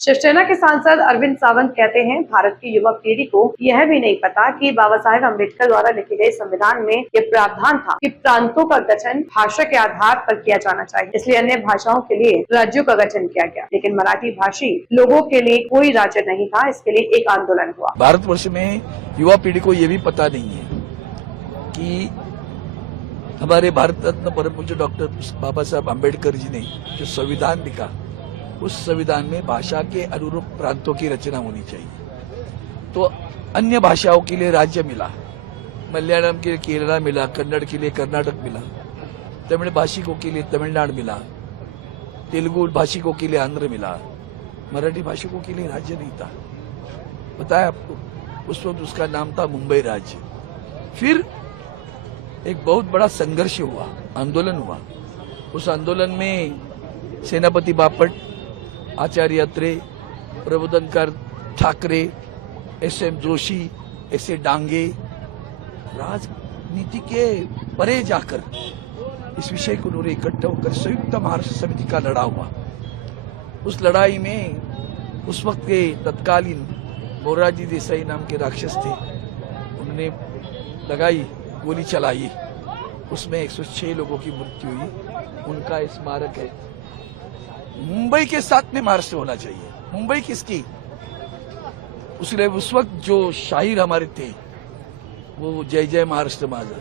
शिवसेना के सांसद अरविंद सावंत कहते हैं, भारत की युवा पीढ़ी को यह भी नहीं पता कि बाबा साहेब अम्बेडकर द्वारा लिखे गए संविधान में ये प्रावधान था कि प्रांतों का गठन भाषा के आधार पर किया जाना चाहिए। इसलिए अन्य भाषाओं के लिए राज्यों का गठन किया गया, लेकिन मराठी भाषी लोगों के लिए कोई राज्य नहीं था। इसके लिए एक आंदोलन हुआ। भारतवर्ष में युवा पीढ़ी को यह भी पता नहीं है कि हमारे भारत रत्न परम पूज्य डॉक्टर बाबा साहब अम्बेडकर जी ने जो संविधान लिखा, उस संविधान में भाषा के अनुरूप प्रांतों की रचना होनी चाहिए। तो अन्य भाषाओं के लिए राज्य मिला, मलयालम के लिए केरला मिला, कन्नड़ के लिए कर्नाटक मिला, तमिल भाषिकों के लिए तमिलनाडु मिला, तेलुगु भाषिकों के लिए आंध्र मिला, मराठी भाषिकों के लिए राज्य नहीं था। बताया आपको, उस वक्त उसका नाम था मुंबई राज्य। फिर एक बहुत बड़ा संघर्ष हुआ, आंदोलन हुआ। उस आंदोलन में सेनापति बापट, आचार्य अत्रे, प्रबोधनकार ठाकरे, एस.एम. जोशी, ऐसे डांगे राजनीति के परे जाकर इस विषय को उन्होंने इकट्ठा होकर संयुक्त महाराष्ट्र समिति का लड़ा हुआ। उस लड़ाई में उस वक्त के तत्कालीन मोरारजी देसाई नाम के राक्षस थे, उन्होंने लगाई, गोली चलाई, उसमें 106 लोगों की मृत्यु हुई। उनका स्मारक है। मुंबई के साथ में महाराष्ट्र होना चाहिए। मुंबई किसकी? उसने उस वक्त जो शायर हमारे थे, वो जय जय महाराष्ट्र माझा,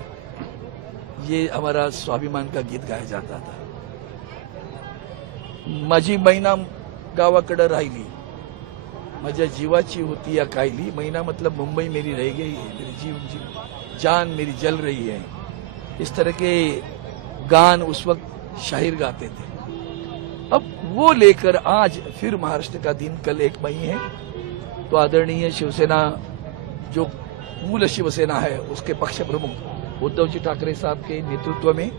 ये हमारा स्वाभिमान का गीत गाया जाता था। माझी मैना गावाकडे राहिली, माझ्या जीवाची होती या कायली। मैना मतलब मुंबई मेरी रह गई है, मेरी जीव जान मेरी जल रही है। इस तरह के गान उस वक्त शायर गाते थे। अब वो लेकर आज फिर महाराष्ट्र का दिन, कल 1 मई है, तो आदरणीय शिवसेना जो मूल शिवसेना है उसके पक्ष प्रमुख उद्धव जी ठाकरे साहब के नेतृत्व में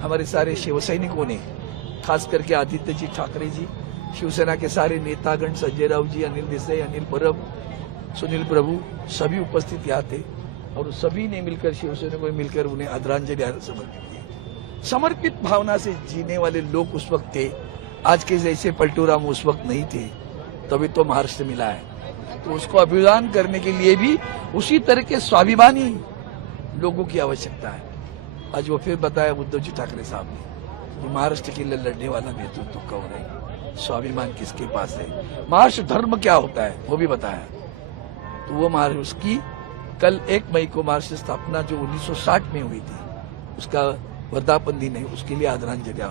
हमारे सारे शिवसैनिकों ने, खास करके आदित्य जी ठाकरे जी, शिवसेना के सारे नेतागण, संजय राउत जी, अनिल देसाई, अनिल परब, सुनील प्रभु, सभी उपस्थित यहाँ थे और सभी ने मिलकर, शिवसेना को मिलकर उन्हें आदरांजलि समर्पित की। समर्पित भावना से जीने वाले लोग उस वक्त थे। आज के जैसे पलटूराम उस वक्त नहीं थे, तभी तो महाराष्ट्र मिला है। तो उसको अभिवादन करने के लिए भी उसी तरह के स्वाभिमानी लोगों की आवश्यकता है। आज वो फिर बताया उद्धव जी ठाकरे साहब ने कि महाराष्ट्र के लिए लड़ने वाला नेतृत्व कौन है, स्वाभिमान किसके पास है, महाराष्ट्र धर्म क्या होता है वो भी बताया। तो वो महाराष्ट्र, उसकी कल 1 मई को महाराष्ट्र स्थापना जो 1960 में हुई थी, उसका वर्धापन दिन है, उसके लिए आदरांजलि।